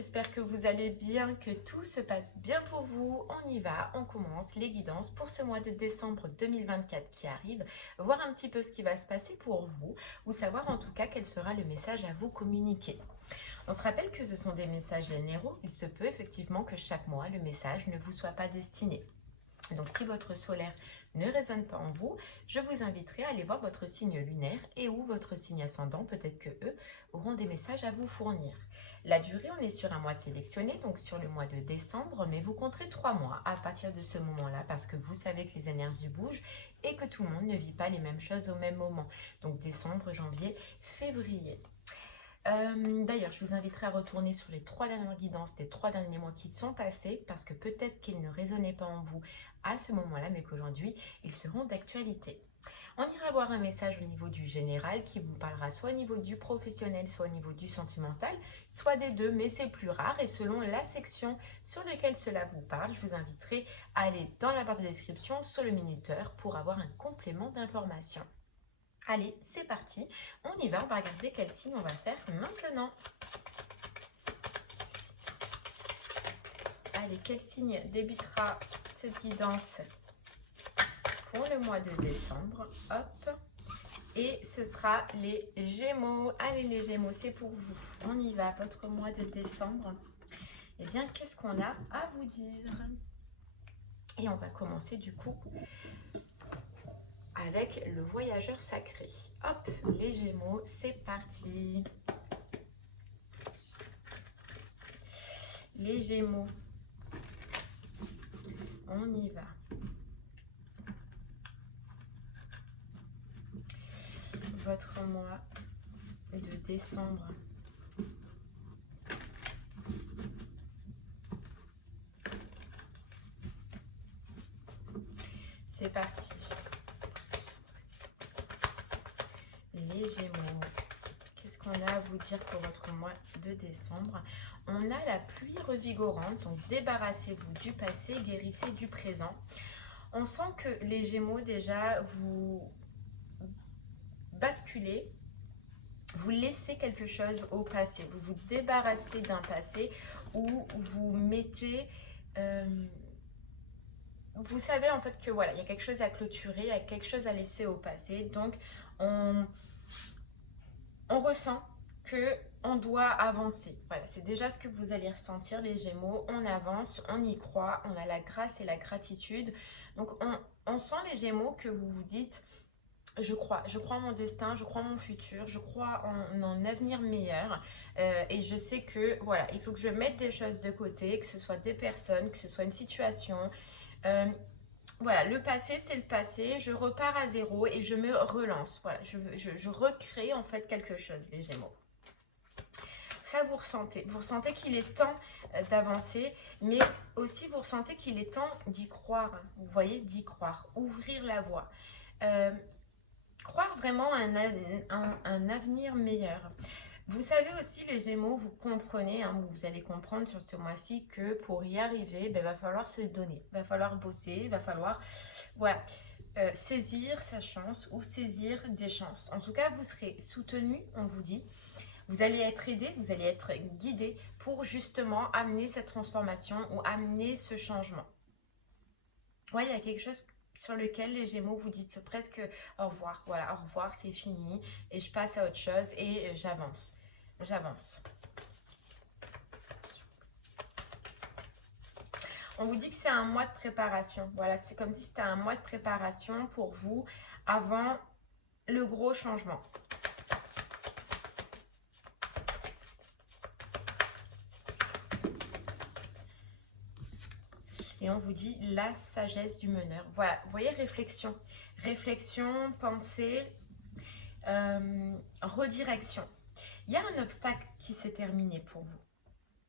j'espère que vous allez bien, que tout se passe bien pour vous. On y va, on commence les guidances pour ce mois de décembre 2024 qui arrive, voir un petit peu ce qui va se passer pour vous, ou savoir en tout cas quel sera le message à vous communiquer. On se rappelle que ce sont des messages généraux, il se peut effectivement que chaque mois le message ne vous soit pas destiné. Donc si votre solaire ne résonne pas en vous, je vous inviterai à aller voir votre signe lunaire et ou votre signe ascendant, peut-être que eux auront des messages à vous fournir. La durée, on est sur un mois sélectionné, donc sur le mois de décembre, mais vous compterez 3 mois à partir de ce moment-là parce que vous savez que les énergies bougent et que tout le monde ne vit pas les mêmes choses au même moment. Donc décembre, janvier, février. D'ailleurs, je vous inviterai à retourner sur les 3 dernières guidances des 3 derniers mois qui sont passés parce que peut-être qu'ils ne résonnaient pas en vous à ce moment-là, mais qu'aujourd'hui, ils seront d'actualité. On ira voir un message au niveau du général qui vous parlera soit au niveau du professionnel, soit au niveau du sentimental, soit des deux, mais c'est plus rare et selon la section sur laquelle cela vous parle, je vous inviterai à aller dans la barre de description sur le minuteur pour avoir un complément d'information. Allez, c'est parti, on y va, on va regarder quel signe on va faire maintenant. Allez, quel signe débutera cette guidance pour le mois de décembre? Hop, et ce sera les Gémeaux. Allez les Gémeaux, c'est pour vous. On y va, votre mois de décembre. Eh bien, qu'est-ce qu'on a à vous dire? Et on va commencer du coup avec le voyageur sacré. Hop, les Gémeaux, c'est parti. Les Gémeaux, on y va. Votre mois de décembre. C'est parti. Les Gémeaux, qu'est-ce qu'on a à vous dire pour votre mois de décembre? On a la pluie revigorante, donc débarrassez-vous du passé, guérissez du présent. On sent que les Gémeaux, déjà, vous basculez, vous laissez quelque chose au passé, vous vous débarrassez d'un passé où vous mettez... vous savez en fait que voilà, il y a quelque chose à clôturer, il y a quelque chose à laisser au passé, donc on ressent que on doit avancer. Voilà, c'est déjà ce que vous allez ressentir les Gémeaux. On avance, on y croit, on a la grâce et la gratitude. Donc on sent les Gémeaux que vous vous dites, je crois en mon destin, je crois en mon futur, je crois en un avenir meilleur. Et je sais que voilà, il faut que je mette des choses de côté, que ce soit des personnes, que ce soit une situation. Voilà, le passé, c'est le passé. Je repars à zéro et je me relance. Voilà, je recrée en fait quelque chose, les Gémeaux. Ça, vous ressentez. Vous ressentez qu'il est temps d'avancer, mais aussi vous ressentez qu'il est temps d'y croire. Vous voyez, d'y croire. Ouvrir la voie. Croire vraiment à un avenir meilleur. Vous savez aussi, les Gémeaux, vous comprenez, hein, vous allez comprendre sur ce mois-ci que pour y arriver, il va falloir se donner, il va falloir bosser, il va falloir voilà, saisir sa chance ou saisir des chances. En tout cas, vous serez soutenu, on vous dit. Vous allez être aidé, vous allez être guidé pour justement amener cette transformation ou amener ce changement. Ouais, il y a quelque chose sur lequel les Gémeaux vous dites presque au revoir. Voilà, au revoir, c'est fini et je passe à autre chose et j'avance. J'avance. On vous dit que c'est un mois de préparation. Voilà, c'est comme si c'était un mois de préparation pour vous avant le gros changement. Et on vous dit la sagesse du meneur. Voilà, vous voyez, réflexion. Réflexion, pensée, redirection. Il y a un obstacle qui s'est terminé pour vous.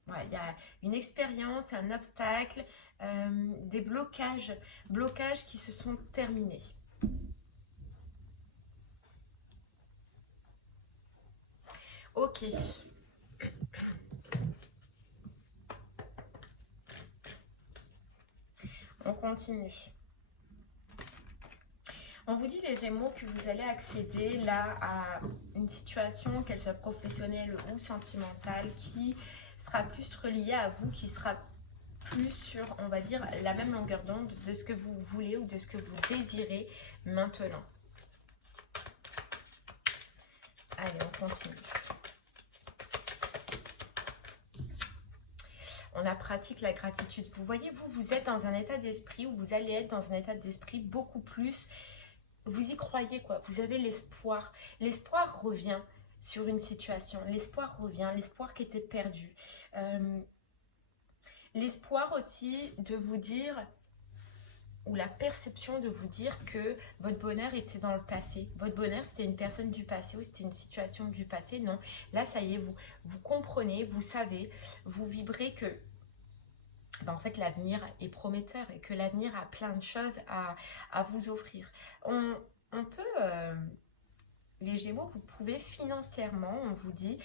Voilà, il y a une expérience, un obstacle, des blocages qui se sont terminés. Ok. On continue. On vous dit les Gémeaux que vous allez accéder là à une situation, qu'elle soit professionnelle ou sentimentale, qui sera plus reliée à vous, qui sera plus sur, on va dire, la même longueur d'onde de ce que vous voulez ou de ce que vous désirez maintenant. Allez, on continue. On a pratique la gratitude. Vous voyez, vous êtes dans un état d'esprit où vous allez être dans un état d'esprit beaucoup plus... Vous y croyez, quoi. Vous avez l'espoir. L'espoir revient sur une situation. L'espoir revient. L'espoir qui était perdu. L'espoir aussi de vous dire... ou la perception de vous dire que votre bonheur était dans le passé. Votre bonheur, c'était une personne du passé ou c'était une situation du passé. Non, là, ça y est, vous comprenez, vous savez, vous vibrez que en fait, l'avenir est prometteur et que l'avenir a plein de choses à vous offrir. On peut, les Gémeaux, vous pouvez financièrement, on vous dit,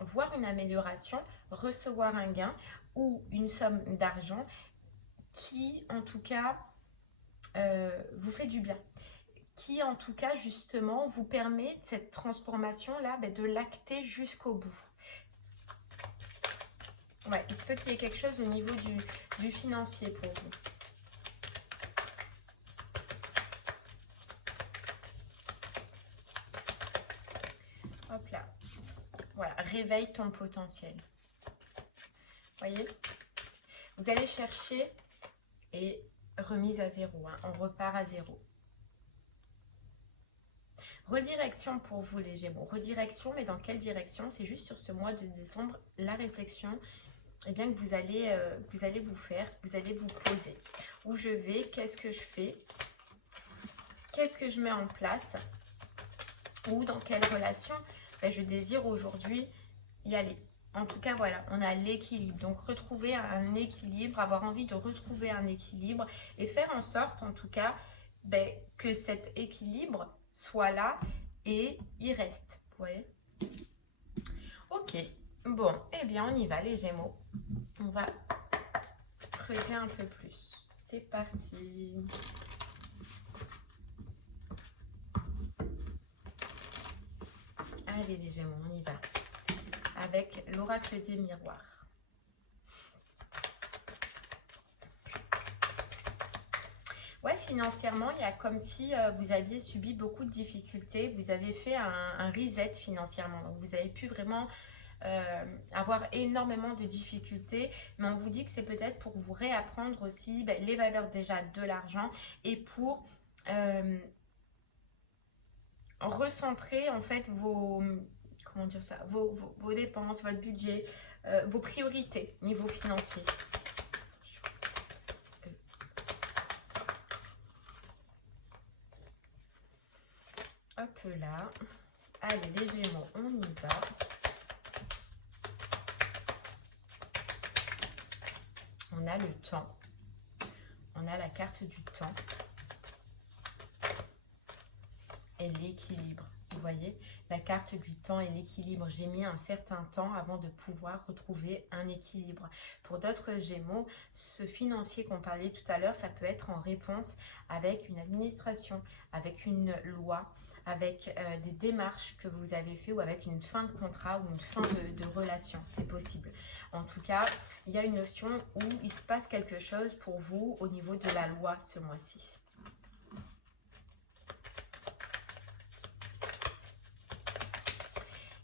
voir une amélioration, recevoir un gain ou une somme d'argent qui, en tout cas, vous fait du bien. Qui, en tout cas, justement, vous permet cette transformation-là de l'acter jusqu'au bout. Ouais, il se peut qu'il y ait quelque chose au niveau du financier pour vous. Hop là. Voilà, réveille ton potentiel. Voyez? Vous allez chercher et remise à zéro. Hein, on repart à zéro. Redirection pour vous les Gémeaux. Redirection, mais dans quelle direction? C'est juste sur ce mois de décembre, la réflexion que vous allez vous faire, que vous allez vous poser. Où je vais, qu'est-ce que je fais? Qu'est-ce que je mets en place? Ou dans quelle relation je désire aujourd'hui y aller? En tout cas, voilà, on a l'équilibre. Donc, retrouver un équilibre, avoir envie de retrouver un équilibre et faire en sorte, en tout cas, que cet équilibre soit là et il reste. Vous voyez? Ok. Bon, eh bien, on y va, les Gémeaux. On va creuser un peu plus. C'est parti. Allez, les Gémeaux, on y va. Avec l'oracle des miroirs. Ouais, financièrement, il y a comme si vous aviez subi beaucoup de difficultés. Vous avez fait un reset financièrement. Donc, vous avez pu vraiment avoir énormément de difficultés. Mais on vous dit que c'est peut-être pour vous réapprendre aussi les valeurs déjà de l'argent et pour recentrer en fait vos... Comment dire ça, vos dépenses, votre budget, vos priorités niveau financier. Hop là. Allez les Gémeaux, on y va. On a le temps. On a la carte du temps. Et l'équilibre. Vous voyez, la carte du temps et l'équilibre. J'ai mis un certain temps avant de pouvoir retrouver un équilibre. Pour d'autres Gémeaux, ce financier qu'on parlait tout à l'heure, ça peut être en réponse avec une administration, avec une loi, avec des démarches que vous avez fait ou avec une fin de contrat ou une fin de relation. C'est possible. En tout cas, il y a une notion où il se passe quelque chose pour vous au niveau de la loi ce mois-ci.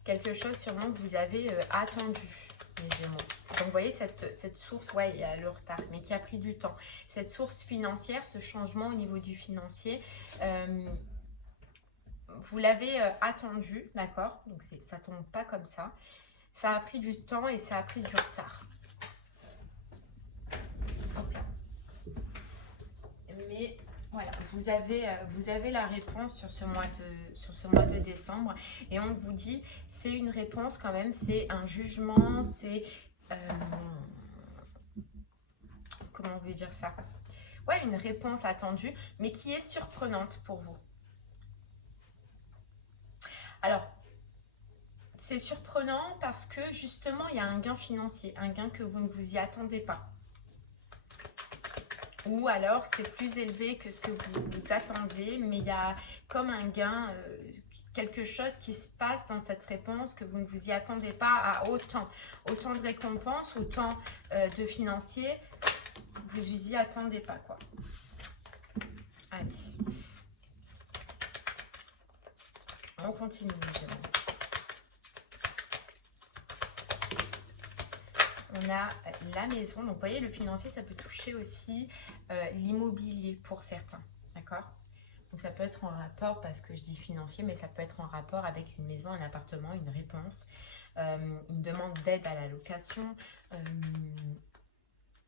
Quelque chose sûrement que vous avez attendu, les Gémeaux. Donc, vous voyez, cette source, ouais, il y a le retard, mais qui a pris du temps. Cette source financière, ce changement au niveau du financier, vous l'avez attendu, d'accord? Donc, ça ne tombe pas comme ça. Ça a pris du temps et ça a pris du retard. Okay. Mais... voilà, vous avez la réponse sur ce mois de décembre et on vous dit c'est une réponse quand même, c'est un jugement, c'est comment on veut dire ça? Ouais, une réponse attendue mais qui est surprenante pour vous. Alors, c'est surprenant parce que justement il y a un gain financier, un gain que vous ne vous y attendez pas. Ou alors c'est plus élevé que ce que vous attendez, mais il y a comme un gain quelque chose qui se passe dans cette réponse, que vous ne vous y attendez pas à autant de récompenses, autant de financiers, vous vous y attendez pas, quoi. Allez, on continue. On a la maison, donc vous voyez, le financier, ça peut toucher aussi l'immobilier pour certains, d'accord? Donc ça peut être en rapport, parce que je dis financier, mais ça peut être en rapport avec une maison, un appartement, une réponse, une demande d'aide à la location.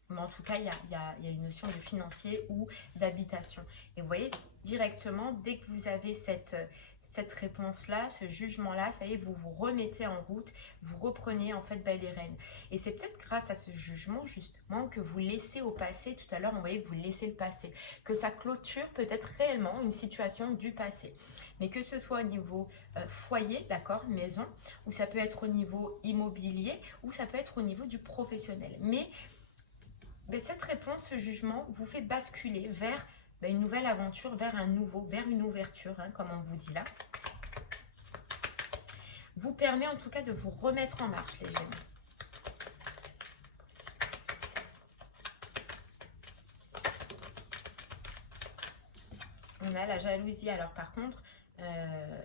Mais en tout cas, il y a une notion de financier ou d'habitation. Et vous voyez, directement, dès que vous avez cette réponse-là, ce jugement-là, ça y est, vous vous remettez en route, vous reprenez en fait belle et rênes. Et c'est peut-être grâce à ce jugement, justement, que vous laissez au passé, tout à l'heure, on voyait que vous laissez le passé, que ça clôture peut-être réellement une situation du passé. Mais que ce soit au niveau foyer, d'accord, maison, ou ça peut être au niveau immobilier, ou ça peut être au niveau du professionnel. Mais cette réponse, ce jugement, vous fait basculer vers une nouvelle aventure, vers un nouveau, vers une ouverture, hein, comme on vous dit là. Vous permet en tout cas de vous remettre en marche, les Gémeaux. On a la jalousie. Alors par contre,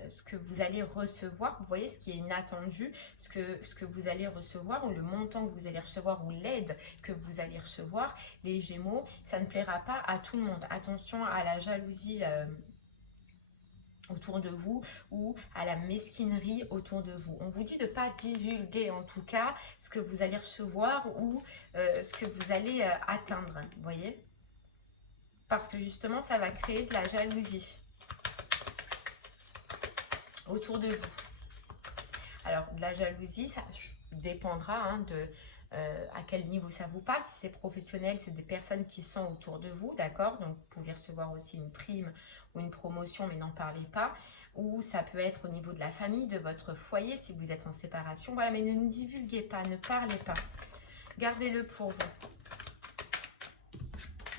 ce que vous allez recevoir, vous voyez ce qui est inattendu, ce que vous allez recevoir, ou le montant que vous allez recevoir, ou l'aide que vous allez recevoir, les Gémeaux, ça ne plaira pas à tout le monde. Attention à la jalousie autour de vous, ou à la mesquinerie autour de vous. On vous dit de ne pas divulguer en tout cas ce que vous allez recevoir, ou ce que vous allez atteindre, vous voyez, parce que justement ça va créer de la jalousie autour de vous. Alors, de la jalousie, ça dépendra hein, de à quel niveau ça vous passe. Si c'est professionnel, c'est des personnes qui sont autour de vous, d'accord? Donc, vous pouvez recevoir aussi une prime ou une promotion, mais n'en parlez pas. Ou ça peut être au niveau de la famille, de votre foyer, si vous êtes en séparation. Voilà, mais ne divulguez pas, ne parlez pas. Gardez-le pour vous.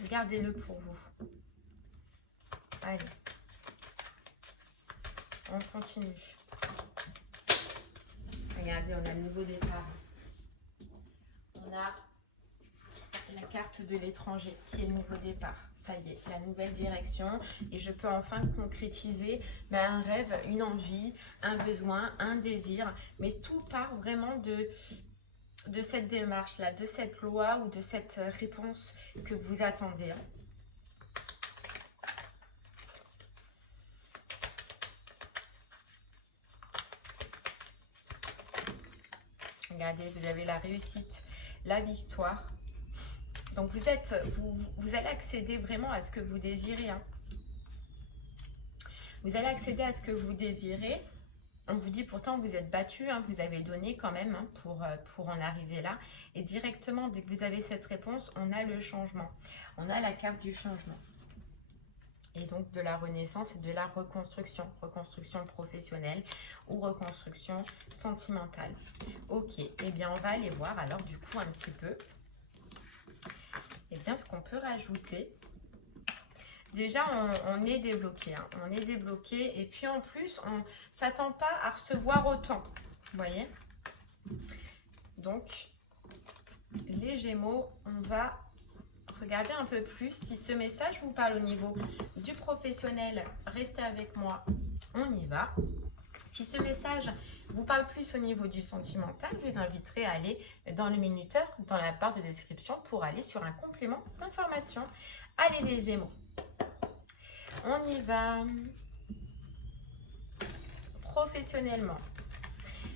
Gardez-le pour vous. Allez. On continue. Regardez, on a le nouveau départ. On a la carte de l'étranger qui est le nouveau départ. Ça y est, la nouvelle direction. Et je peux enfin concrétiser un rêve, une envie, un besoin, un désir. Mais tout part vraiment de cette démarche-là, de cette loi ou de cette réponse que vous attendez. Regardez, vous avez la réussite, la victoire. Donc vous allez accéder vraiment à ce que vous désirez. Hein. Vous allez accéder à ce que vous désirez. On vous dit pourtant vous êtes battu, hein, vous avez donné quand même hein, pour en arriver là. Et directement, dès que vous avez cette réponse, on a le changement. On a la carte du changement. Et donc de la renaissance et de la reconstruction. Reconstruction professionnelle ou reconstruction sentimentale. Ok, eh bien on va aller voir alors du coup un petit peu. Eh bien ce qu'on peut rajouter. Déjà on est débloqué. Hein, on est débloqué et puis en plus on ne s'attend pas à recevoir autant. Vous voyez? Donc les Gémeaux, on va regardez un peu plus si ce message vous parle au niveau du professionnel. Restez avec moi, on y va. Si ce message vous parle plus au niveau du sentimental, je vous inviterai à aller dans le minuteur, dans la barre de description, pour aller sur un complément d'information. Allez les Gémeaux, on y va. Professionnellement,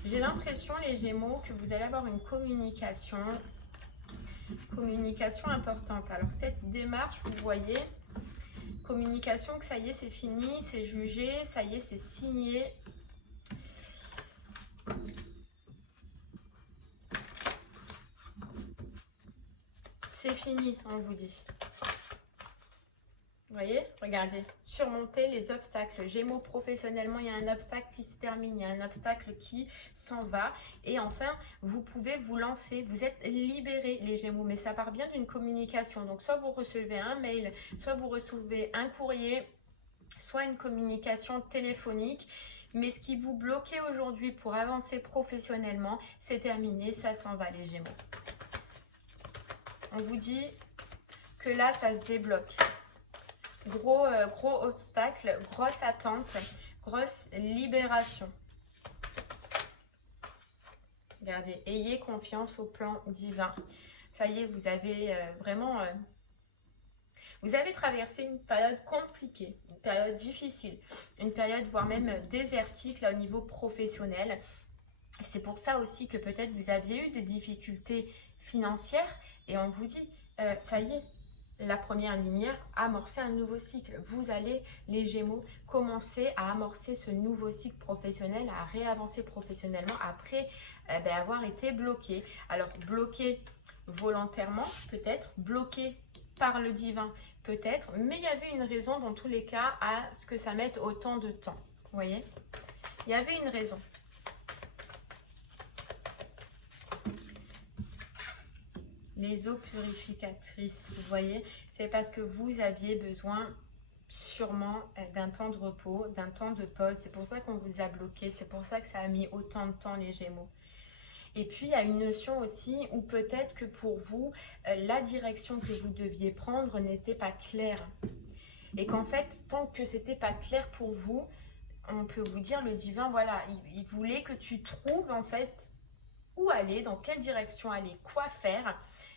j'ai l'impression les Gémeaux que vous allez avoir une communication importante. Alors cette démarche, vous voyez, communication que ça y est, c'est fini, c'est jugé, ça y est, c'est signé. C'est fini, on vous dit. Vous voyez, regardez, surmonter les obstacles. Gémeaux, professionnellement, il y a un obstacle qui se termine, il y a un obstacle qui s'en va. Et enfin, vous pouvez vous lancer, vous êtes libérés les Gémeaux, mais ça part bien d'une communication. Donc, soit vous recevez un mail, soit vous recevez un courrier, soit une communication téléphonique. Mais ce qui vous bloquait aujourd'hui pour avancer professionnellement, c'est terminé, ça s'en va les Gémeaux. On vous dit que là, ça se débloque. Gros obstacle, grosse attente, grosse libération. Regardez, ayez confiance au plan divin. Ça y est, vous avez vraiment... vous avez traversé une période compliquée, une période difficile, une période voire même désertique là au niveau professionnel. C'est pour ça aussi que peut-être vous aviez eu des difficultés financières et on vous dit, ça y est, la première lumière a amorcé un nouveau cycle. Vous allez, les Gémeaux, commencer à amorcer ce nouveau cycle professionnel, à réavancer professionnellement après avoir été bloqué. Alors bloqué volontairement, peut-être, bloqué par le divin, peut-être, mais il y avait une raison dans tous les cas à ce que ça mette autant de temps. Vous voyez, il y avait une raison. Les eaux purificatrices, vous voyez, c'est parce que vous aviez besoin sûrement d'un temps de repos, d'un temps de pause. C'est pour ça qu'on vous a bloqué, c'est pour ça que ça a mis autant de temps les Gémeaux. Et puis, il y a une notion aussi où peut-être que pour vous, la direction que vous deviez prendre n'était pas claire. Et qu'en fait, tant que c'était pas clair pour vous, on peut vous dire, le divin, voilà, il voulait que tu trouves en fait où aller, dans quelle direction aller, quoi faire,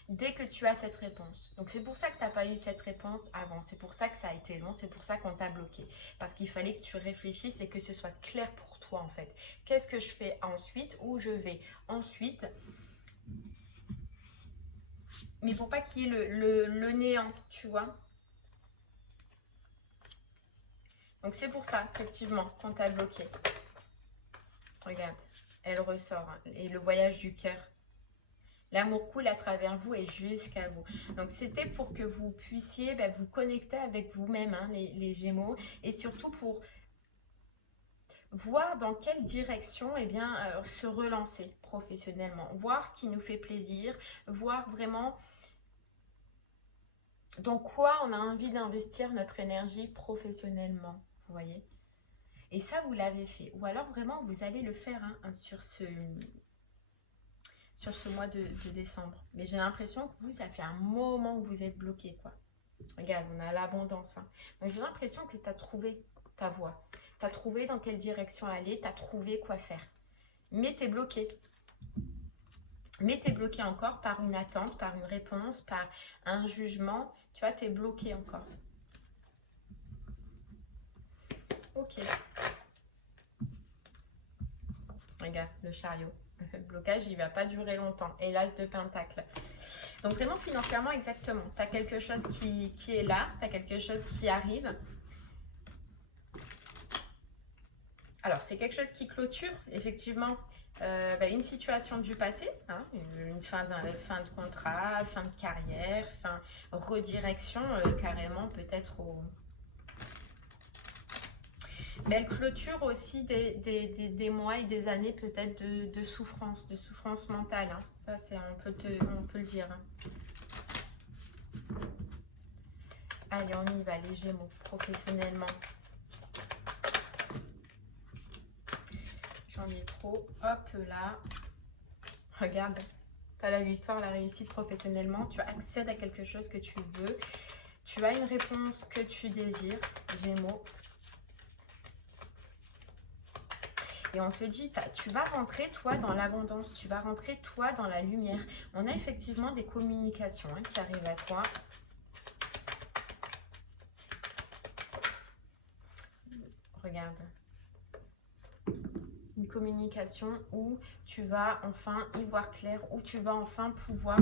dès que tu as cette réponse. Donc c'est pour ça que tu n'as pas eu cette réponse avant, c'est pour ça que ça a été long, c'est pour ça qu'on t'a bloqué. Parce qu'il fallait que tu réfléchisses et que ce soit clair pour toi en fait. Qu'est-ce que je fais ensuite, où je vais ensuite, mais pour pas qu'il y ait le néant, tu vois. Donc c'est pour ça, effectivement, qu'on t'a bloqué. Regarde, elle ressort, hein, et le voyage du cœur. L'amour coule à travers vous et jusqu'à vous. Donc, c'était pour que vous puissiez vous connecter avec vous-même, hein, les Gémeaux. Et surtout pour voir dans quelle direction se relancer professionnellement. Voir ce qui nous fait plaisir. Voir vraiment dans quoi on a envie d'investir notre énergie professionnellement. Vous voyez? Et ça, vous l'avez fait. Ou alors, vraiment, vous allez le faire sur ce mois de décembre. Mais j'ai l'impression que vous, ça fait un moment que vous êtes bloqué, quoi. Regarde, on a l'abondance. Hein. Donc j'ai l'impression que tu as trouvé ta voie. Tu as trouvé dans quelle direction aller, tu as trouvé quoi faire. Mais tu es bloqué. Mais tu es bloqué encore par une attente, par une réponse, par un jugement. Tu vois, tu es bloqué encore. Ok. Regarde, le chariot. Le blocage, il ne va pas durer longtemps. Et l'as de pentacle. Donc vraiment financièrement, exactement. Tu as quelque chose qui est là. Tu as quelque chose qui arrive. Alors, c'est quelque chose qui clôture, effectivement, une situation du passé. Hein, une fin de contrat, fin de carrière, redirection, carrément peut-être au... Mais elle clôture aussi des mois et des années peut-être de souffrance mentale. Hein. Ça, on peut le dire. Hein. Allez, on y va, les Gémeaux, professionnellement. J'en ai trop. Hop là. Regarde. Tu as la victoire, la réussite professionnellement. Tu accèdes à quelque chose que tu veux. Tu as une réponse que tu désires, Gémeaux. Et on te dit, tu vas rentrer, toi, dans l'abondance. Tu vas rentrer, toi, dans la lumière. On a effectivement des communications qui arrivent à toi. Regarde. Une communication où tu vas enfin y voir clair, où tu vas enfin pouvoir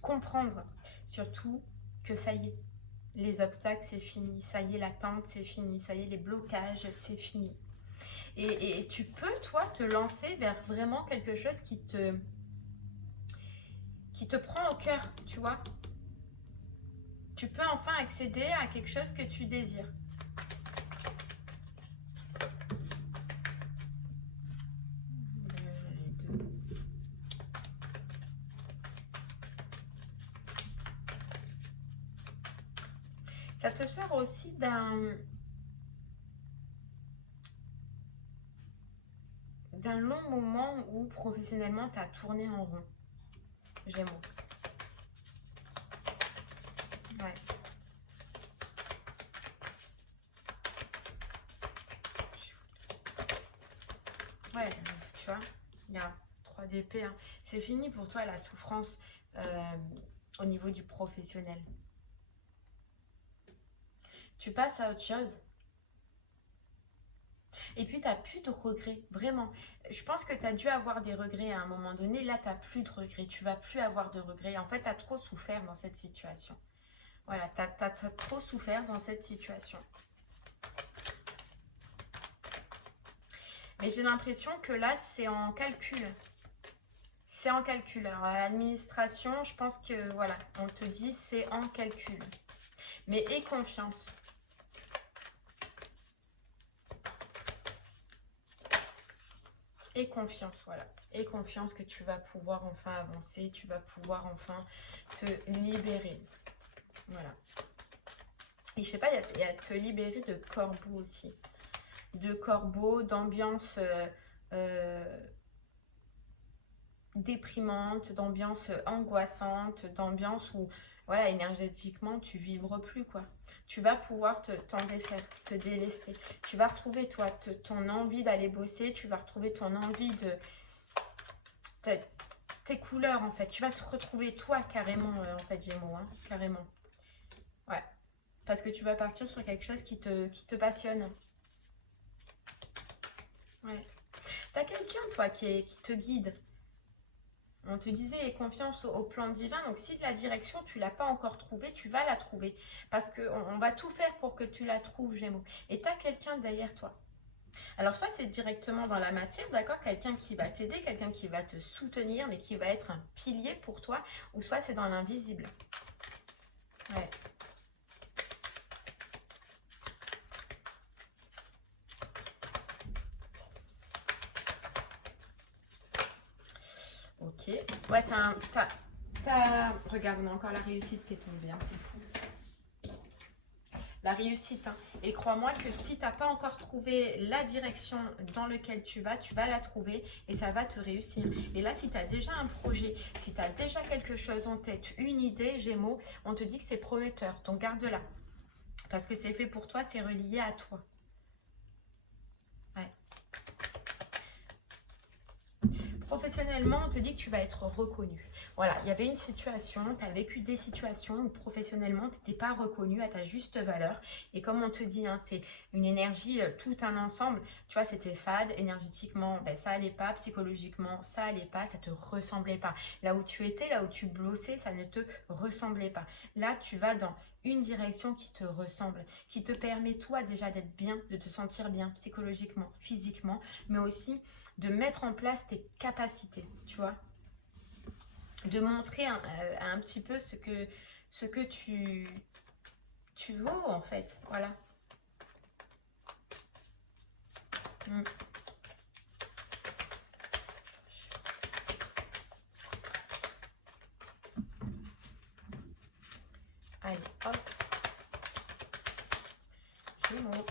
comprendre surtout que ça y est. Les obstacles, c'est fini. Ça y est, l'attente, c'est fini. Ça y est, les blocages, c'est fini. Et tu peux, toi, te lancer vers vraiment quelque chose qui te prend au cœur, tu vois. Tu peux enfin accéder à quelque chose que tu désires. Ça te sort aussi d'un d'un long moment où professionnellement tu as tourné en rond. Gémeaux. Ouais. Ouais, tu vois, il y a 3 d'épée. Hein. C'est fini pour toi la souffrance au niveau du professionnel. Tu passes à autre chose. Et puis, tu n'as plus de regrets, vraiment. Je pense que tu as dû avoir des regrets à un moment donné. Là, tu n'as plus de regrets. Tu vas plus avoir de regrets. En fait, tu as trop souffert dans cette situation. Voilà, tu as trop souffert dans cette situation. Mais j'ai l'impression que là, c'est en calcul. C'est en calcul. Alors, à l'administration, je pense que, voilà, on te dit c'est en calcul. Mais aie confiance. Et confiance, voilà. Et confiance que tu vas pouvoir enfin avancer, tu vas pouvoir enfin te libérer. Voilà. Et je sais pas, il y a te libérer de corbeaux aussi. De corbeaux, d'ambiance déprimante, d'ambiance angoissante, d'ambiance où, voilà, énergétiquement, tu vibres plus, quoi. Tu vas pouvoir t'en défaire, te délester. Tu vas retrouver, toi, ton envie d'aller bosser. Tu vas retrouver ton envie de... tes couleurs, en fait. Tu vas te retrouver, toi, carrément, en fait, Gémeaux, hein, carrément. Ouais. Parce que tu vas partir sur quelque chose qui te passionne. Ouais. T'as quelqu'un, toi, qui te guide. On te disait, aie confiance au plan divin. Donc, si la direction, tu ne l'as pas encore trouvée, tu vas la trouver. Parce qu'on va tout faire pour que tu la trouves, Gémeaux. Et tu as quelqu'un derrière toi. Alors, soit c'est directement dans la matière, d'accord, quelqu'un qui va t'aider, quelqu'un qui va te soutenir, mais qui va être un pilier pour toi. Ou soit c'est dans l'invisible. Ouais. Ok. Ouais, regarde, on a encore la réussite qui tombe bien, c'est fou. La réussite. Hein. Et crois-moi que si tu n'as pas encore trouvé la direction dans laquelle tu vas la trouver et ça va te réussir. Et là, si tu as déjà un projet, si tu as déjà quelque chose en tête, une idée, Gémeaux, on te dit que c'est prometteur. Donc garde-la. Parce que c'est fait pour toi, c'est relié à toi. Ouais. Professionnellement, on te dit que tu vas être reconnu. Voilà, il y avait une situation, tu as vécu des situations où professionnellement, tu n'étais pas reconnu à ta juste valeur. Et comme on te dit, hein, c'est une énergie, tout un ensemble. Tu vois, c'était fade, énergétiquement, ben, ça allait pas, psychologiquement, ça allait pas, ça te ressemblait pas. Là où tu étais, là où tu blossais, ça ne te ressemblait pas. Là, tu vas dans une direction qui te ressemble, qui te permet toi déjà d'être bien, de te sentir bien psychologiquement, physiquement, mais aussi de mettre en place tes capacités, tu vois, de montrer un petit peu ce que tu vaux en fait, voilà. Allez, hop. Gémeaux,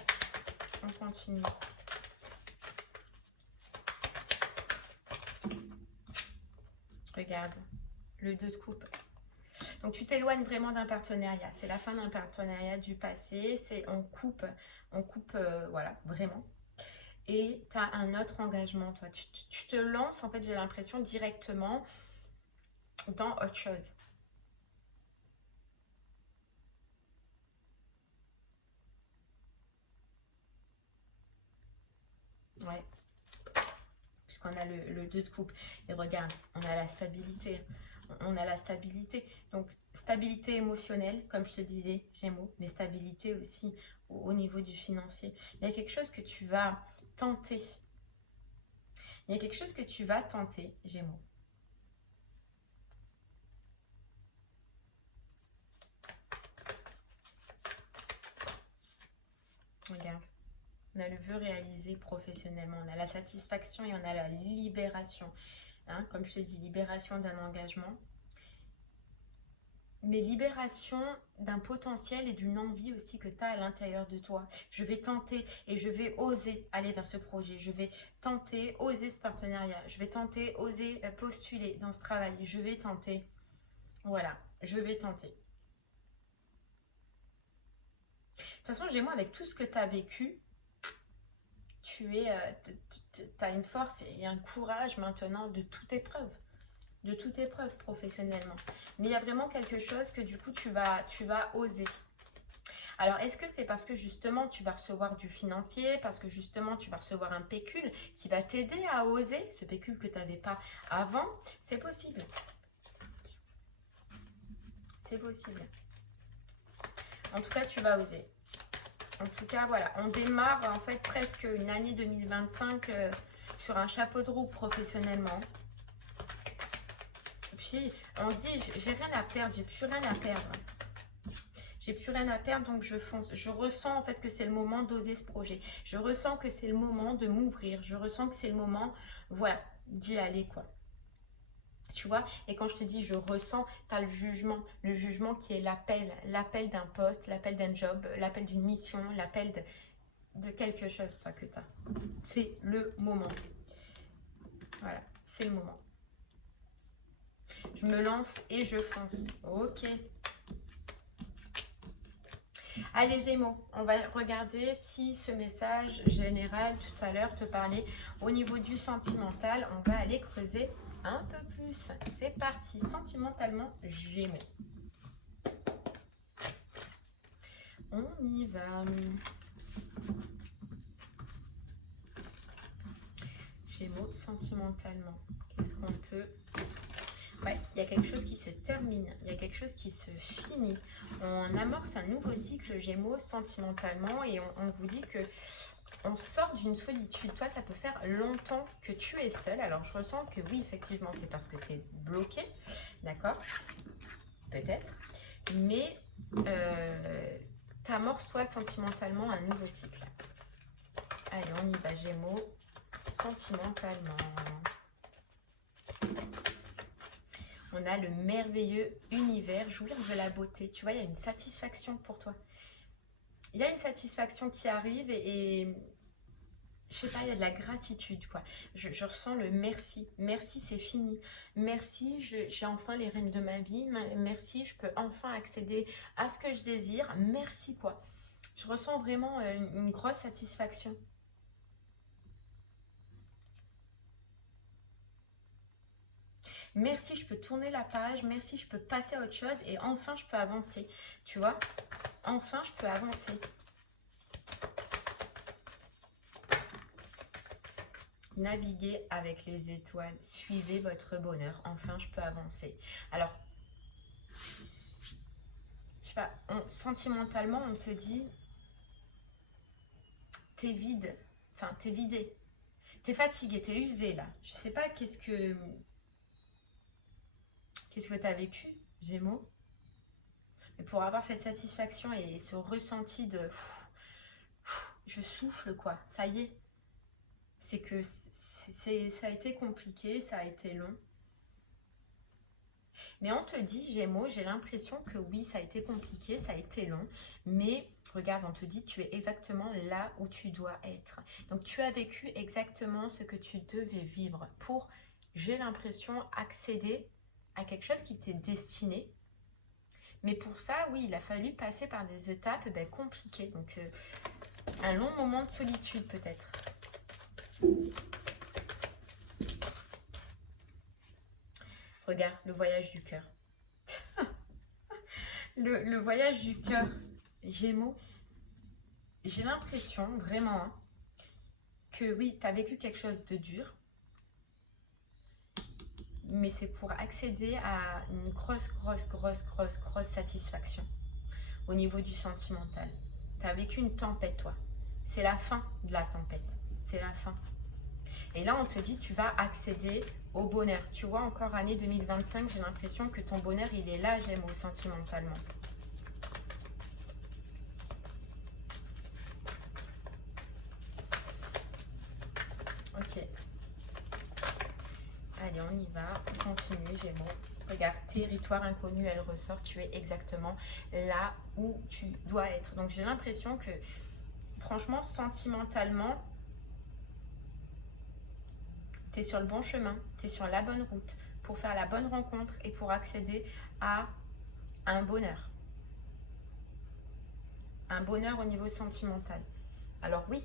on continue. Regarde, le 2 de coupe. Donc, tu t'éloignes vraiment d'un partenariat. C'est la fin d'un partenariat du passé. On coupe, voilà, vraiment. Et tu as un autre engagement, toi. Tu te lances, en fait, j'ai l'impression, directement dans autre chose. Ouais. Puisqu'on a le 2 de coupe. Et regarde, on a la stabilité. On a la stabilité. Donc, stabilité émotionnelle, comme je te disais, Gémeaux, mais stabilité aussi au niveau du financier. Il y a quelque chose que tu vas tenter. Il y a quelque chose que tu vas tenter, Gémeaux. Regarde. On a le vœu réalisé professionnellement. On a la satisfaction et on a la libération. Hein, comme je te dis, libération d'un engagement. mais libération d'un potentiel et d'une envie aussi que tu as à l'intérieur de toi. Je vais tenter et je vais oser aller vers ce projet. Je vais tenter, oser ce partenariat. Je vais tenter, oser postuler dans ce travail. Je vais tenter. Voilà, je vais tenter. De toute façon, Gémeaux, avec tout ce que tu as vécu, tu as une force et un courage maintenant de toute épreuve. De toute épreuve professionnellement. Mais il y a vraiment quelque chose que du coup tu vas oser. Alors est-ce que c'est parce que justement tu vas recevoir du financier, parce que justement tu vas recevoir un pécule qui va t'aider à oser, ce pécule que tu n'avais pas avant? C'est possible. C'est possible. En tout cas tu vas oser. En tout cas voilà, on démarre en fait presque une année 2025 sur un chapeau de roue professionnellement. On se dit, j'ai rien à perdre, j'ai plus rien à perdre. J'ai plus rien à perdre, donc je fonce. Je ressens en fait que c'est le moment d'oser ce projet. Je ressens que c'est le moment de m'ouvrir. Je ressens que c'est le moment, voilà, d'y aller, quoi. Tu vois, et quand je te dis je ressens, tu as le jugement qui est l'appel d'un poste, l'appel d'un job, l'appel d'une mission, l'appel de quelque chose, toi, que tu as. C'est le moment. Voilà, c'est le moment. Je me lance et je fonce. Ok. Allez Gémeaux, on va regarder si ce message général tout à l'heure te parlait au niveau du sentimental. On va aller creuser un peu plus. C'est parti, sentimentalement Gémeaux. On y va. Gémeaux, sentimentalement. Qu'est-ce qu'on peut... Ouais, il y a quelque chose qui se termine, il y a quelque chose qui se finit. On amorce un nouveau cycle Gémeaux sentimentalement et on vous dit que on sort d'une solitude. Toi, ça peut faire longtemps que tu es seul. Alors, je ressens que oui, effectivement, c'est parce que tu es bloqué, d'accord? Peut-être. Mais tu amorces, toi, sentimentalement, un nouveau cycle. Allez, on y va, Gémeaux, sentimentalement. On a le merveilleux univers, jouir de la beauté. Tu vois, il y a une satisfaction pour toi. Il y a une satisfaction qui arrive et je sais pas, il y a de la gratitude, quoi. Je ressens le merci. Merci, c'est fini. Merci, j'ai enfin les rênes de ma vie. Merci, je peux enfin accéder à ce que je désire. Merci, quoi. Je ressens vraiment une grosse satisfaction. Merci, je peux tourner la page. Merci, je peux passer à autre chose. Et enfin, je peux avancer. Tu vois? Enfin, je peux avancer. Naviguez avec les étoiles. Suivez votre bonheur. Enfin, je peux avancer. Alors, je sais pas, sentimentalement, on te dit, t'es vide. Enfin, t'es vidé. T'es fatigué, t'es usé, là. Je sais pas qu'est-ce que tu as vécu, Gémeaux. Mais pour avoir cette satisfaction et ce ressenti de... je souffle, quoi. Ça y est. C'est que ça a été compliqué, ça a été long. Mais on te dit, Gémeaux, j'ai l'impression que oui, ça a été compliqué, ça a été long. Mais regarde, on te dit, tu es exactement là où tu dois être. Donc, tu as vécu exactement ce que tu devais vivre pour, j'ai l'impression, accéder à quelque chose qui t'est destiné. Mais pour ça, oui, il a fallu passer par des étapes compliquées. Donc, un long moment de solitude peut-être. Regarde, le voyage du cœur. le voyage du cœur, Gémeaux. J'ai l'impression, vraiment, hein, que oui, tu as vécu quelque chose de dur. Mais c'est pour accéder à une grosse satisfaction au niveau du sentimental. Tu as vécu une tempête, toi. C'est la fin de la tempête. C'est la fin. Et là, on te dit, tu vas accéder au bonheur. Tu vois, encore année 2025, j'ai l'impression que ton bonheur, il est là, Gémeaux, sentimentalement. Ok. Allez, on y va. On continue, Gémeaux. Regarde, territoire inconnu, elle ressort. Tu es exactement là où tu dois être. Donc, j'ai l'impression que, franchement, sentimentalement, tu es sur le bon chemin. Tu es sur la bonne route pour faire la bonne rencontre et pour accéder à un bonheur. Un bonheur au niveau sentimental. Alors oui,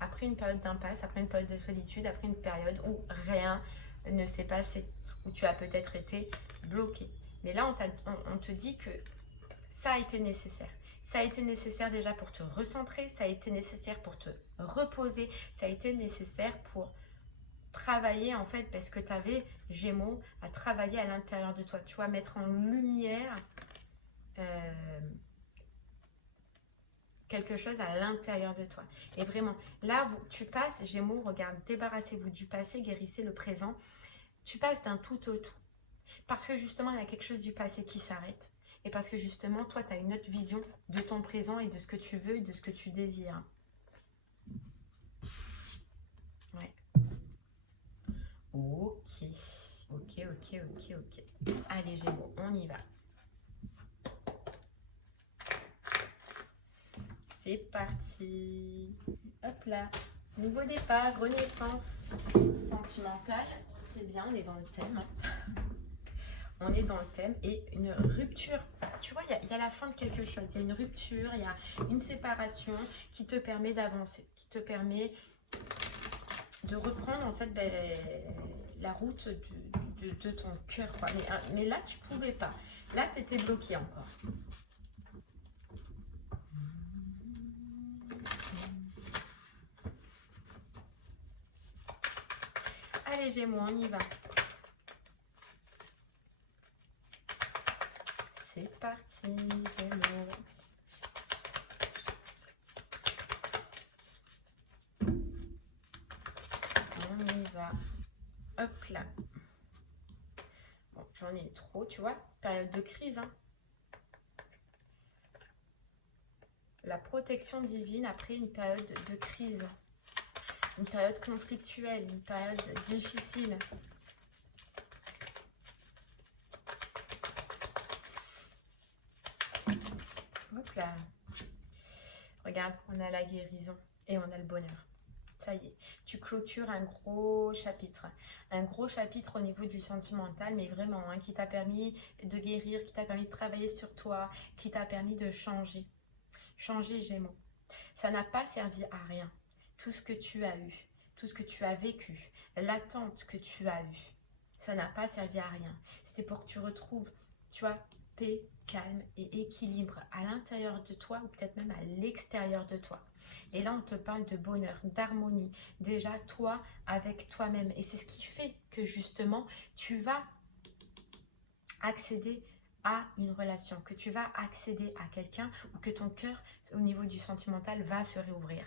après une période d'impasse, après une période de solitude, après une période où rien ne s'est passé, où tu as peut-être été bloqué. Mais là, on te dit que ça a été nécessaire. Ça a été nécessaire déjà pour te recentrer, ça a été nécessaire pour te reposer, ça a été nécessaire pour travailler en fait, parce que tu avais Gémeaux à travailler à l'intérieur de toi. Tu vois, mettre en lumière quelque chose à l'intérieur de toi. Et vraiment, là, tu passes, Gémeaux, regarde, débarrassez-vous du passé, guérissez le présent. Tu passes d'un tout au tout. Parce que justement, il y a quelque chose du passé qui s'arrête. Et parce que justement, toi, tu as une autre vision de ton présent et de ce que tu veux et de ce que tu désires. Ouais. Ok. Ok, ok, ok, ok. Allez, Gémeaux, on y va. C'est parti. Hop là. Nouveau départ, renaissance sentimentale. C'est bien, on est dans le thème. On est dans le thème et une rupture. Tu vois, il y a la fin de quelque chose. Il y a une rupture, il y a une séparation qui te permet d'avancer, qui te permet de reprendre en fait la route de ton cœur. Mais là, tu pouvais pas. Là, tu étais bloqué encore. Allez, Gémeaux, on y va. C'est parti, Gémeaux. On y va. Hop là. Bon, j'en ai trop, tu vois. Période de crise, hein. La protection divine après une période de crise. Une période conflictuelle, une période difficile. Hop là. Regarde, on a la guérison et on a le bonheur. Ça y est, tu clôtures un gros chapitre. Un gros chapitre au niveau du sentimental, mais vraiment, hein, qui t'a permis de guérir, qui t'a permis de travailler sur toi, qui t'a permis de changer. Changer, Gémeaux. Ça n'a pas servi à rien. Tout ce que tu as eu, tout ce que tu as vécu, l'attente que tu as eue, ça n'a pas servi à rien. C'était pour que tu retrouves, tu vois, paix, calme et équilibre à l'intérieur de toi ou peut-être même à l'extérieur de toi. Et là, on te parle de bonheur, d'harmonie, déjà toi avec toi-même. Et c'est ce qui fait que justement, tu vas accéder à une relation, que tu vas accéder à quelqu'un ou que ton cœur, au niveau du sentimental, va se réouvrir.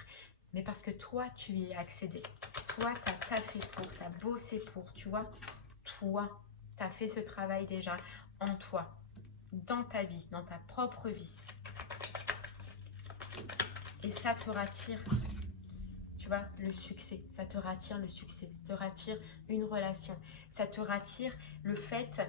Mais parce que toi, tu y es accédé. Toi, tu as taffé pour, tu as bossé pour, tu vois. Toi, tu as fait ce travail déjà en toi, dans ta vie, dans ta propre vie. Et ça te rattire, tu vois, le succès. Ça te rattire le succès. Ça te rattire une relation. Ça te rattire le fait...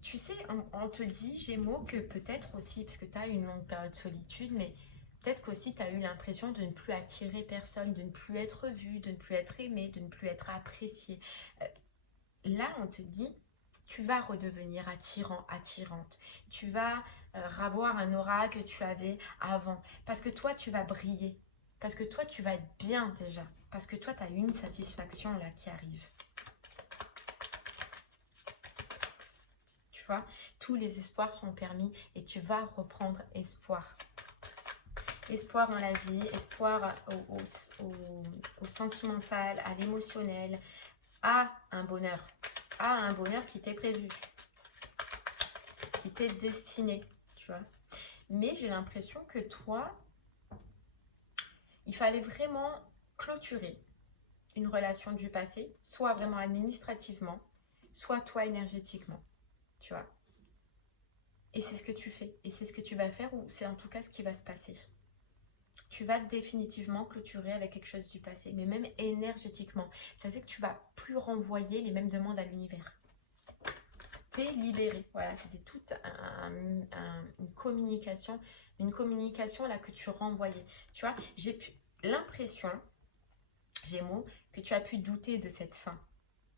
Tu sais, on te dit, Gémeaux, que peut-être aussi, parce que tu as une longue période de solitude, mais peut-être qu'aussi tu as eu l'impression de ne plus attirer personne, de ne plus être vu, de ne plus être aimé, de ne plus être apprécié. Là, on te dit, tu vas redevenir attirant, attirante. Tu vas avoir un aura que tu avais avant. Parce que toi, tu vas briller. Parce que toi, tu vas être bien déjà. Parce que toi, tu as une satisfaction là qui arrive. Tu vois, tous les espoirs sont permis et tu vas reprendre espoir. Espoir en la vie, espoir au sentimental, à l'émotionnel, à un bonheur qui t'est prévu, qui t'est destiné, tu vois. Mais j'ai l'impression que toi, il fallait vraiment clôturer une relation du passé, soit vraiment administrativement, soit toi énergétiquement, tu vois. Et c'est ce que tu fais, et c'est ce que tu vas faire, ou c'est en tout cas ce qui va se passer. Tu vas définitivement clôturer avec quelque chose du passé, mais même énergétiquement. Ça fait que tu vas plus renvoyer les mêmes demandes à l'univers. t'es libéré. Voilà, c'était toute une communication là que tu renvoyais. Tu vois, j'ai l'impression, Gémeaux, que tu as pu douter de cette fin.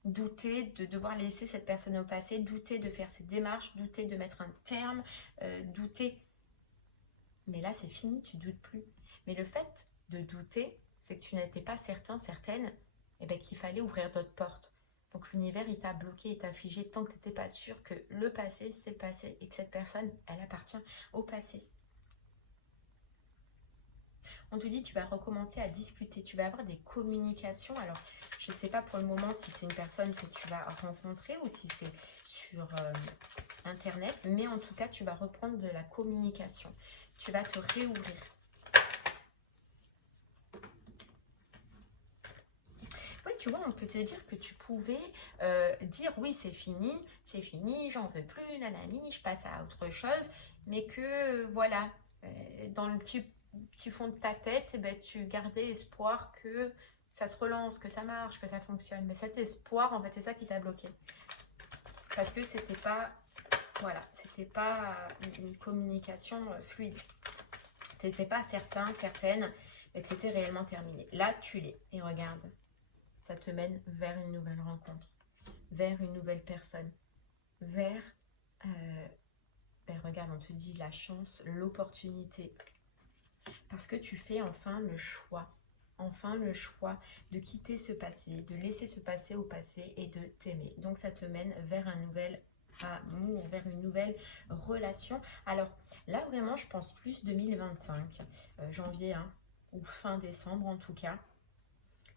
Douter de devoir laisser cette personne au passé, douter de faire ses démarches, douter de mettre un terme, douter. Mais là, c'est fini, tu doutes plus. Mais le fait de douter, c'est que tu n'étais pas certain, certaine, et ben, qu'il fallait ouvrir d'autres portes. Donc l'univers, il t'a bloqué, il t'a figé tant que tu n'étais pas sûr que le passé, c'est le passé et que cette personne, elle appartient au passé. On te dit, tu vas recommencer à discuter, tu vas avoir des communications. Alors, je ne sais pas pour le moment si c'est une personne que tu vas rencontrer ou si c'est sur Internet, mais en tout cas, tu vas reprendre de la communication. Tu vas te réouvrir. Oui, tu vois, on peut te dire que tu pouvais dire oui, c'est fini, j'en veux plus, nanani, je passe à autre chose, mais que voilà, dans le petit fond de ta tête, eh ben, tu gardais espoir que ça se relance, que ça marche, que ça fonctionne. Mais cet espoir, en fait, c'est ça qui t'a bloqué. Parce que c'était pas, voilà, c'était pas une communication fluide. T'étais pas certain, certaine, et que c'était réellement terminé. Là, tu l'es. Et regarde, ça te mène vers une nouvelle rencontre, vers une nouvelle personne, vers, ben regarde, on te dit la chance, l'opportunité. Parce que tu fais enfin le choix de quitter ce passé, de laisser ce passé au passé et de t'aimer. Donc ça te mène vers un nouvel amour, vers une nouvelle relation. Alors là vraiment je pense plus 2025, janvier hein, ou fin décembre en tout cas.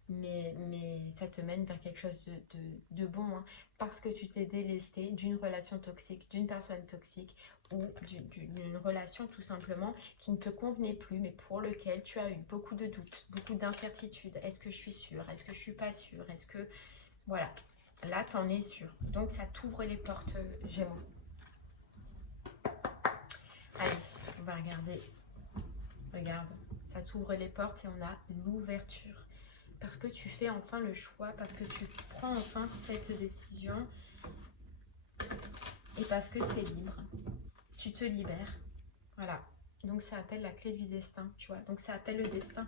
Mais ça te mène vers quelque chose de bon, hein, parce que tu t'es délesté d'une relation toxique, d'une personne toxique ou d'une relation tout simplement qui ne te convenait plus, mais pour lequel tu as eu beaucoup de doutes, beaucoup d'incertitudes. Est-ce que je suis sûre? Est-ce que je suis pas sûre? Est-ce que... Voilà, là, tu en es sûre. Donc, ça t'ouvre les portes, Gémeaux. Allez, on va regarder. Regarde, ça t'ouvre les portes et on a l'ouverture. Parce que tu fais enfin le choix, parce que tu prends enfin cette décision et parce que tu es libre. Tu te libères. Voilà. Donc ça appelle la clé du destin, tu vois. Donc ça appelle le destin.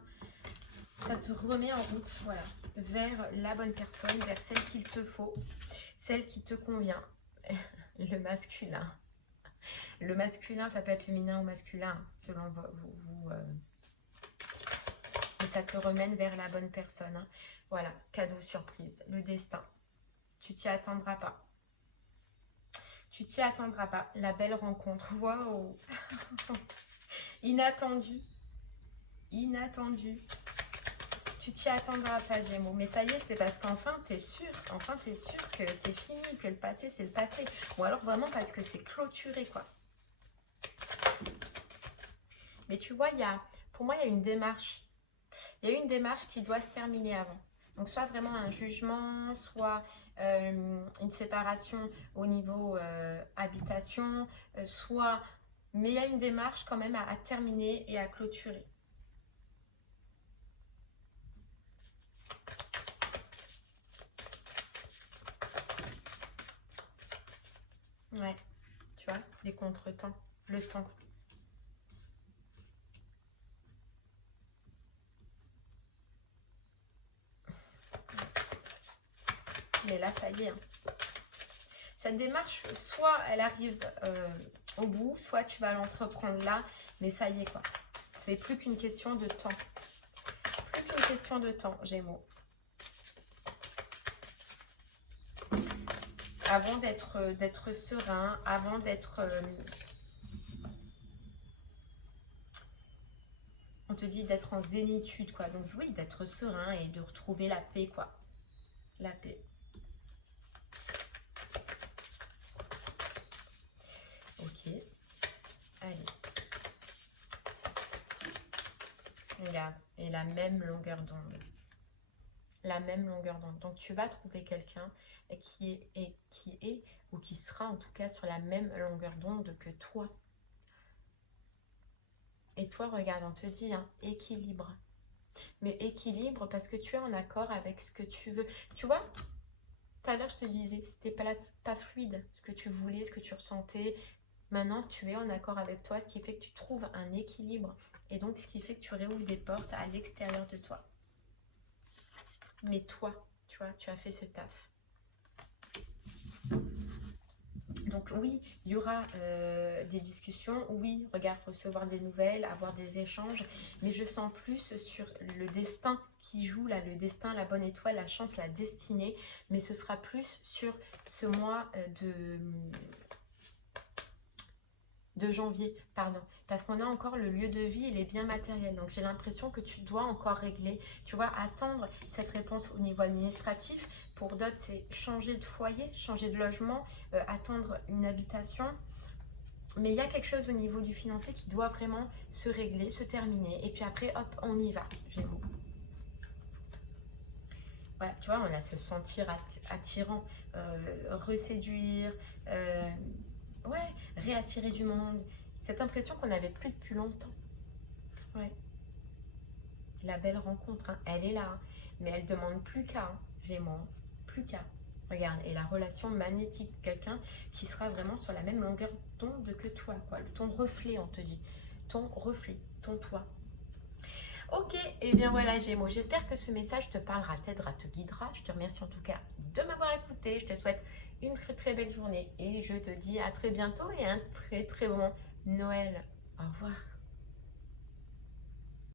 Ça te remet en route, voilà, vers la bonne personne, vers celle qu'il te faut, celle qui te convient. Le masculin. Le masculin, ça peut être féminin ou masculin, selon vous et ça te remène vers la bonne personne. Hein. Voilà, cadeau surprise, le destin. Tu t'y attendras pas. Tu t'y attendras pas. La belle rencontre. Waouh. Inattendu. Inattendu. Tu t'y attendras pas, Gémeaux. Mais ça y est, c'est parce qu'enfin, tu es sûr. Enfin, tu es sûr que c'est fini, que le passé, c'est le passé. Ou alors vraiment parce que c'est clôturé, quoi. Mais tu vois, pour moi, il y a une démarche. Il y a une démarche qui doit se terminer avant. Donc, soit vraiment un jugement, soit une séparation au niveau habitation, soit... Mais il y a une démarche quand même à terminer et à clôturer. Ouais, tu vois, les contretemps, le temps. Mais là, ça y est. Hein. Cette démarche, soit elle arrive au bout, soit tu vas l'entreprendre là. Mais ça y est, quoi. C'est plus qu'une question de temps. Plus qu'une question de temps, Gémeaux. Avant d'être serein, avant d'être... on te dit d'être en zénitude, quoi. Donc oui, d'être serein et de retrouver la paix, quoi. La paix. Ok. Allez. Regarde. Et la même longueur d'onde. La même longueur d'onde. Donc tu vas trouver quelqu'un qui est ou qui sera en tout cas sur la même longueur d'onde que toi. Et toi, regarde, on te dit hein, équilibre. Mais équilibre parce que tu es en accord avec ce que tu veux. Tu vois, Tout à l'heure, je te disais, c'était pas fluide ce que tu voulais, ce que tu ressentais. Maintenant, tu es en accord avec toi, ce qui fait que tu trouves un équilibre. Et donc, ce qui fait que tu réouvres des portes à l'extérieur de toi. Mais toi, tu vois, tu as fait ce taf. Donc oui, il y aura des discussions, oui, regarde, recevoir des nouvelles, avoir des échanges, mais je sens plus sur le destin qui joue, là, le destin, la bonne étoile, la chance, la destinée, mais ce sera plus sur ce mois de janvier, pardon, parce qu'on a encore le lieu de vie, il est bien matériel, donc j'ai l'impression que tu dois encore régler, tu vois, attendre cette réponse au niveau administratif. Pour d'autres, c'est changer de foyer, changer de logement, attendre une habitation. Mais il y a quelque chose au niveau du financier qui doit vraiment se régler, se terminer. Et puis après, hop, on y va, Gémeaux. Voilà, tu vois, on a se sentir attirant, reséduire, ouais, réattirer du monde. Cette impression qu'on n'avait plus depuis longtemps. Ouais. La belle rencontre, hein, elle est là, hein, mais elle demande plus qu'à, hein, Gémeaux, hein, plus qu'à. Regarde, et la relation magnétique, quelqu'un qui sera vraiment sur la même longueur d'onde que toi, quoi. Ton reflet, on te dit. Ton reflet, ton toi. Ok, et bien voilà Gémeaux, j'espère que ce message te parlera, t'aidera, te guidera. Je te remercie en tout cas de m'avoir écouté. Je te souhaite une très très belle journée et je te dis à très bientôt et un très très bon Noël. Au revoir.